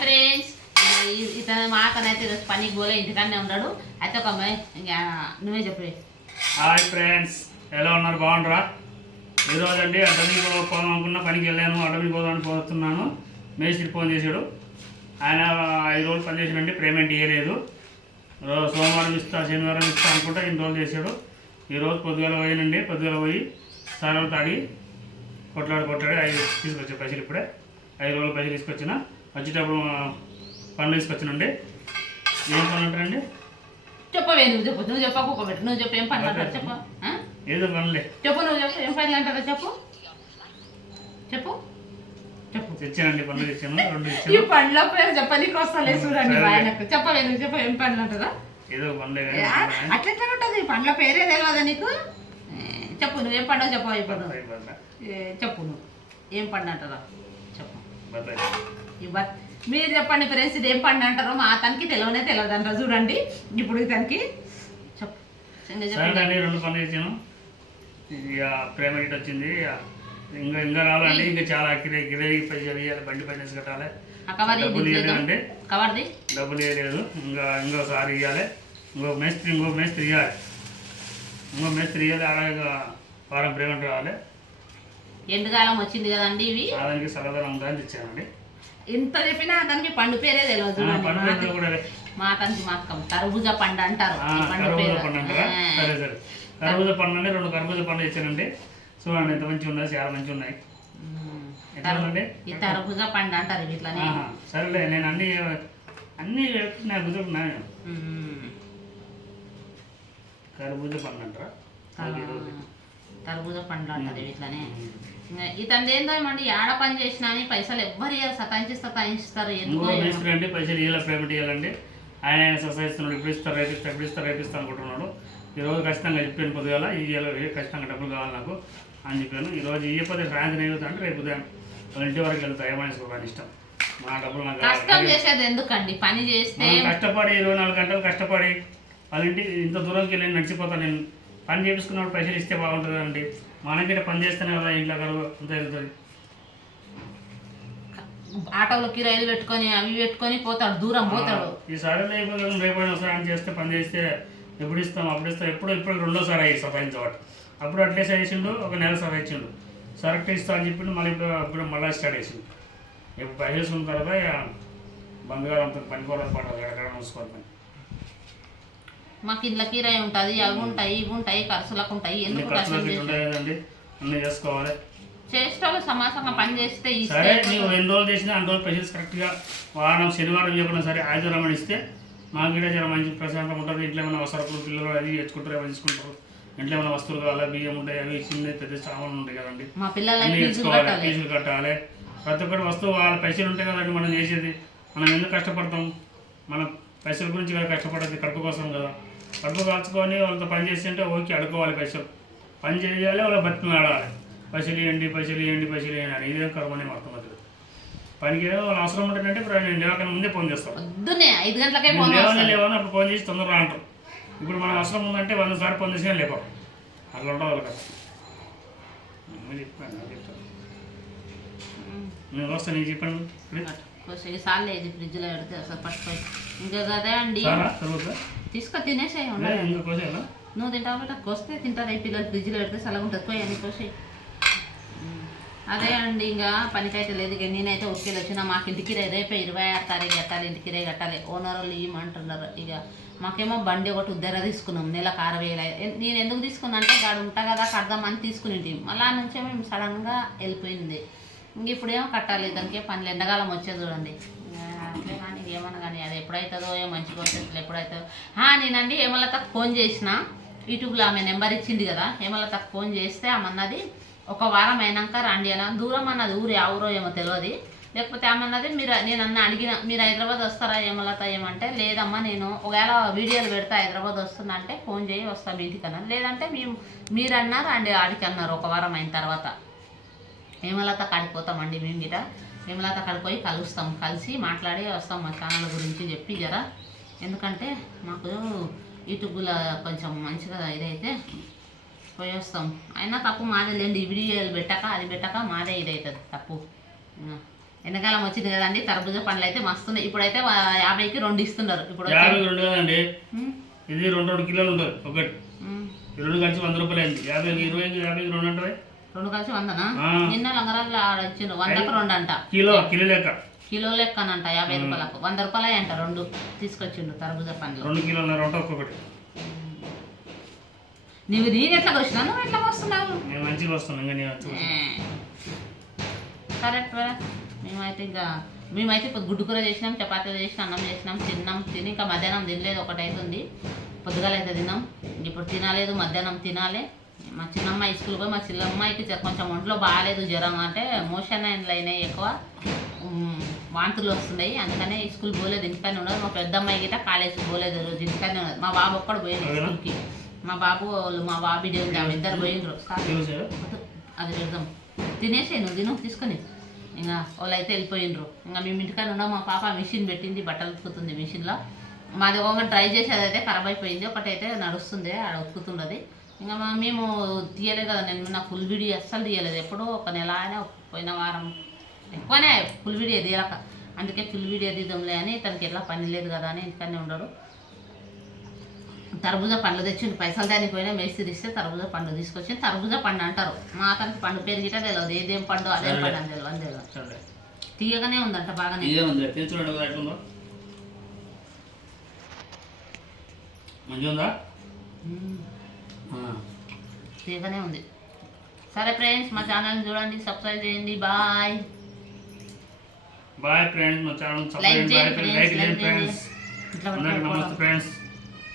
Friends, ఇతను మా అతనైతే ఈరోజు పనికి పోలే, ఇంటికాడనే ఉన్నాడు. అయితే ఒక అమ్మాయి ఇంకా నువ్వే చెప్పే. హాయ్ ఫ్రెండ్స్, ఎలా ఉన్నారు? బాగుంటారా? ఈరోజు అండి అడ్డమికి పోదాం అనుకున్న పనికి వెళ్ళాను. అడ్డమికి పోదామని పోతున్నాను. మేస్త్రి ఫోన్ చేశాడు. ఆయన 5 రోజులు పని చేసాడండి, పేమెంట్ ఇవ్వలేదు. సోమవారం ఇస్తా, శనివారం ఇస్తా అనుకుంటా 2 రోజులు చేశాడు. ఈరోజు పొద్దుగాల పోయానండి. పొద్దుగాల పోయి సారాలు తాగి కొట్లాడి 5 తీసుకొచ్చా పైసలు. ఇప్పుడే 5 రోజుల పైసలు తీసుకొచ్చిన. వచ్చేటప్పుడు పనులు తీసుకొచ్చానండి. ఏం పనులు అంటారండి? చెప్పవే, నువ్వు చెప్పకు, ఒకటి నువ్వు చెప్పు. ఏం పనులు అంటారు చెప్పు. ఏదో పనులే చెప్పు, నువ్వు చెప్పు. ఏం పనులు అంటారా చెప్పు చెప్పు చెప్పు. తెచ్చానండి, పనులు తెచ్చాను. 2 ఈ తెచ్చాను. పండ్ల పేరు చెప్పని వస్తాలే చూడండి ఆయనకు. చెప్పవే, నువ్వు చెప్పు. ఏం పనులు అంటారా? ఏదో పనులే అట్లా ఉంటుంది. పండ్ల పేరే తెలియదా నీకు? చెప్పు, నువ్వు ఏం పండుగ చెప్పవు. ఇప్పుడు చెప్పు, నువ్వు ఏం పండు అంటారా చెప్పు. మీరు చెప్పండి ఫ్రెండ్స్, ఇది ఏం పండు అంటారో. మా అతనికి తెలియదు అంటారు. చూడండి ఇప్పుడు ఇతనికి చెప్పు. 2 పనులు తెచ్చాను. ఇక ప్రేమ గిట్ వచ్చింది. ఇంకా రావాలండి. ఇంకా చాలా గిరేవి పైసలు ఇవ్వాలి, బండి పైన కట్టాలి. డబ్బులు ఇవ్వలేదండి, డబ్బులు ఇవ్వలేదు. ఇంకోసారి ఇవ్వాలి. ఇంకో మేస్త్రి ఇవ్వాలి. అలాగే వారం పేమెంట్ రావాలి. ఎండుకాలం వచ్చింది కదండి. ఇవి దానికి సలహాలు ఉందని తెచ్చానండి. ఎంత చెప్పినా అతనికి పండు పేరే తెలియదు. మా అతనికి మాత్రం కర్బూజా పండు అంటారు. కర్బూజా పండు అంటారా? సరే సరే, కర్బూజా పండు అండి. 2 కర్బూజా పండు ఇచ్చానండి. చూడండి ఎంత మంచిగా ఉన్నాయి, చాలా మంచిగా ఉన్నాయి. ఈ కర్బూజా పండు అంటారు ఇట్లానే. సరేలే, నేను అన్ని నాకు కుదురుకున్నాను. కర్బూజా పండు అంటారా? కర్బూజా పండ్లు అంటారు ఇట్లానే. ఇతను ఏందో ఏమండి, ఆడ పని చేసినా అని పైసలు ఎవ్వరు సతాయిస్తారు. ఎందుకు అంటే పైసలు ఇవ్వాలి, పేమెంట్ ఇవ్వాలండి. ఆయన సతాయిస్తున్నాడు. ఇప్పుడు ఇస్తారు, రేపిస్తా అనుకుంటున్నాడు. ఈరోజు ఖచ్చితంగా చెప్పాను. పొద్దుగాల ఇవ్వాలి, ఖచ్చితంగా డబ్బులు కావాలి నాకు అని చెప్పాను. ఈరోజు ఇవ్వకపోతే సాయంత్రం ఏమవుతుందంటే రేపు ఉదయం వాళ్ళ ఇంటి వరకు వెళ్తా. ఏమైనా ఇష్టం, మా డబ్బులు నాకు కష్టం చేసేది ఎందుకండి? పని చేస్తే కష్టపడి 24 గంటలు కష్టపడి వాళ్ళ ఇంటికి ఇంత దూరంకి వెళ్ళి నడిచిపోతాను. నేను పని చేపించుకున్నప్పుడు పైసలు ఇస్తే బాగుంటుంది కదండి. మనకిట పని చేస్తేనే కదా ఇంట్లో కరువు అంత వెళ్తుంది. ఆటోలో కిరాయిలు పెట్టుకొని అవి పెట్టుకొని పోతాడు, దూరం పోతాడు. ఈసారి రేపటి ఒకసారి చేస్తే పని చేస్తే ఎప్పుడు ఇస్తాం, అప్పుడు ఇస్తాం. ఇప్పుడు 2వ సారి అయ్యి సతాయించబట్టి. అప్పుడు అట్లే చేసిండు, 1 నెల సార్ ఇచ్చిండు. సరెక్ట్ ఇస్తా అని చెప్పిండు. మళ్ళీ ఇప్పుడు మళ్ళీ స్టార్ట్ చేసిండు. ఇప్పుడు పైసలు ఉన్న తర్వాత బంధుగారు అంత పనికోవాలి పడాలి, ఎక్కడ మూసుకోవాలి పని. మాకు ఇంట్లో కిరాయి ఉంటుంది, అవి ఉంటాయి, ఇవి ఉంటాయి, ఖర్చులకు ఉంటాయి. ఎందుకు ఉంటాయండి, అన్నీ చేసుకోవాలి. చేసేటోళ్ళు సమాసంగా పని చేస్తే సరే. నీవు 2 రోజులు చేసినా 2 రోజులు పైసలు కరెక్ట్గా వారం శనివారం చెప్పినా సరే ఆదివారం ఇస్తే మాకు కూడా చాలా మంచి ప్రశాంతంగా ఉంటుంది. ఇంట్లో ఏమైనా అవసరం పిల్లలు అది తెచ్చుకుంటారు, ఏమైనా తీసుకుంటారు. ఇంట్లో ఏమైనా వస్తువులు కావాలి, బియ్యం ఉంటాయి, అవి చిన్న పెద్ద సామాన్లు ఉంటాయి కదండి. అన్నీ తెచ్చుకోవాలి, ఫీజులు కట్టాలి. ప్రతి ఒక్కటి వస్తువు వాళ్ళ పైసలు ఉంటాయి కదండి. మనం చేసేది మనం ఎందుకు కష్టపడతాం? మన పైసల గురించి కదా కష్టపడేది, కడుపు కోసం కదా. కడుపు కాల్చుకొని వాళ్ళతో పని చేసి అంటే ఓకే, అడుకోవాలి పైసలు. పని చేయాలి, వాళ్ళ బతుకులు ఆడాలి. పైసలు ఇవ్వండి అని. ఇదేం కర్మనే అర్థమవుతుంది. పనికి వాళ్ళు అవసరం ఉంటుందంటే ఇప్పుడు నేను లేవకన్నా ముందే ఫోన్ చేస్తాను. 5 గంటలకే లేవని అప్పుడు ఫోన్ చేసి తొందరగా అంటారు. ఇప్పుడు మనకు అవసరం ఉందంటే 100 సార్లు ఫోన్ చేసినా లేపరు. అట్లా ఉంటుంది వాళ్ళు కదా. చెప్తాను నేను వస్తాను, నీకు చెప్పండి. సార్లు ఇది ఫ్రిడ్జ్లో పెడితే అసలు పట్టుకోయి ఇంకా కదా అండి. తీసుకో తినేసాయి. నువ్వు తింటావు బట్ట కోస్తే తింటారు. ఈ పిల్లలు ఫ్రిడ్జ్లో పెడితే చల్లగా ఉంటుంది. పోయి అన్ని కోసి. అదే అండి, ఇంకా పనికైతే లేదు. ఇక నేనైతే ఉరికెళ్ళి వచ్చిన. మాకు ఇంటికి రేపే 26 తారీఖు కట్టాలి, ఇంటికి కట్టాలి. ఓనర్ వాళ్ళు ఇవ్వమంటున్నారు. ఇక మాకేమో బండి ఒకటి ఉద్దర తీసుకున్నాం, నెలకు 6,000. నేను ఎందుకు తీసుకున్నా అంటే గాడు ఉంటా కదా కడదామని తీసుకుని మళ్ళా నుంచే మేము సడన్గా వెళ్ళిపోయింది. ఇంక ఇప్పుడేమో కట్టాలి. దానికే పనులు ఎండాకాలం వచ్చేది చూడండి. అట్లే కానీ ఏమన్నా కానీ అది ఎప్పుడవుతుందో మంచిగా వచ్చేది ఎప్పుడవుతుందో. నేనండి హేమలతకు ఫోన్ చేసిన. యూట్యూబ్లో ఆమె నెంబర్ ఇచ్చింది కదా, హేమలతకు ఫోన్ చేస్తే ఆమెన్నది 1 వారం అయినాక రండి అలా. దూరం అన్నది, ఊరు ఆ ఊరో ఏమో తెలియదు. లేకపోతే ఆమెన్నది నేను అడిగిన, మీరు హైదరాబాద్ వస్తారా హేమలత ఏమంటే, లేదమ్మా నేను ఒకవేళ వీడియోలు పెడితే హైదరాబాద్ వస్తుందంటే ఫోన్ చేయి వస్తాం ఇంటికి అన్నారు. లేదంటే మీరు అన్నారు అండి ఆడికి అన్నారు. 1 వారం అయిన తర్వాత హేమలత కాడిపోతామండి మేము గిట. హేమలత కాడిపోయి కలుస్తాం, కలిసి మాట్లాడి వస్తాం. మా ఛానల్ గురించి చెప్పి జరా, ఎందుకంటే మాకు యూట్యూబ్లో కొంచెం మంచిగా ఇదైతే పోయి వస్తాం. అయినా తప్పు మాదే లేండి. ఈ వీడియోలు పెట్టక అది పెట్టక మాదే ఇదవుతుంది తప్పు. ఎండాకాలం వచ్చింది కదండి, తర్బూజా పండ్లు అయితే మస్తున్నాయి. ఇప్పుడైతే 50కి 2 ఇస్తున్నారు. ఇప్పుడు 52 కదండి, ఉమ్, ఇది 2 కిలోలు ఉంటుంది ఒకటి. ఉమ్. ఈ 2 కలిసి 100 రూపాయలు అయింది. 50కి 20కి 50కి 2 ఉంటుంది. 2 కలిసి 100నా? ఆ. నిన్న లంగరాజులు ఆడ ఇచ్చిండ్రు 100కు 2 అంట. కిలో లెక్క కిలో లెక్కనంట 50 రూపాయలకు. 100 రూపాయలే అంట 2 తీసుకొచ్చిండు తర్బూజా పండ్లు. 2 కిలోన్నర ఉంటుంది ఒక్కొక్కటి. నేను ఎట్లా వచ్చినా నువ్వు ఎట్లా వస్తున్నావు? నేను మంచిగా వస్తాను, ఇంకా నేను మంచిగా వస్తాను. కరెక్ట్. మేమైతే ఇప్పుడు గుడ్డు కూర చేసినాం, చపాతీలు చేసినాం, అన్నం చేసినాం, తిని ఇంకా మధ్యాహ్నం తినలేదు. ఒకటి అవుతుంది. పొద్దుగాలైతే తిన్నాం, ఇప్పుడు తినలేదు. మధ్యాహ్నం తినాలి. మా చిన్నమ్మాయి స్కూల్ పోయి, మా చిన్నమ్మాయికి కొంచెం ఒంట్లో బాగాలేదు, జ్వరం అంటే మోషన్ అయినాయి, ఎక్కువ వాంతులు వస్తున్నాయి. అందుకనే స్కూల్ పోలేదు, ఇంటికానే ఉండదు. మా పెద్దమ్మాయి గిట్ట కాలేజీకి పోలేదు, రోజు ఇంటికానే ఉన్నది. మా బాబు ఒక్కడు పోయింది స్కూల్కి. మా బాబు ఇద్దరు పోయిండ్రు. అది పెడదాం, తినేసే నువ్వు తిను తీసుకొని. ఇంకా వాళ్ళు అయితే వెళ్ళిపోయిండ్రు. ఇంకా మేము ఇంటికాడ ఉన్నాం. మా పాప మిషన్ పెట్టింది, బట్టలు ఉతుకుతుంది మిషన్లో. మాది ఒకటి ట్రై చేసేది అయితే ఖరాబ్ అయిపోయింది, ఒకటైతే నడుస్తుంది, ఆడ ఉతుకుతున్నది. ఇంకా మేము తీయలేదు కదా, నేను నా ఫుల్ వీడియో అస్సలు తీయలేదు. ఎప్పుడో ఒక నెల అయినా, పోయిన వారం ఎక్కువనే ఫుల్ వీడియో తీయక, అందుకే ఫుల్ వీడియో తీద్దాంలే అని. తనకి ఎట్లా పని లేదు కదా అని ఇంటికాడనే ఉండడు. తర్బూజా పండ్లు తెచ్చిండు, పైసలు దానికి పోయినా మేస్త్రి ఇస్తే తర్బూజా పండు తీసుకొచ్చి తర్బూజా పండు అంటారు. మా అతనికి పండు పేరు గిట్ట తెలియదు, ఏదేం పండు అదే పండు అని తెలియదు. తీయగానే ఉందంట, బాగానే మంచిగా ఉందా? తీయగానే ఉంది. సరే ఫ్రెండ్స్, మా ఛానల్ని చూడండి, సబ్స్క్రైబ్ చేయండి. బాయ్ ఫ్రెండ్స్, మా ఛానల్ లైక్ చేయండి ఫ్రెండ్స్. నమస్తే ఫ్రెండ్స్.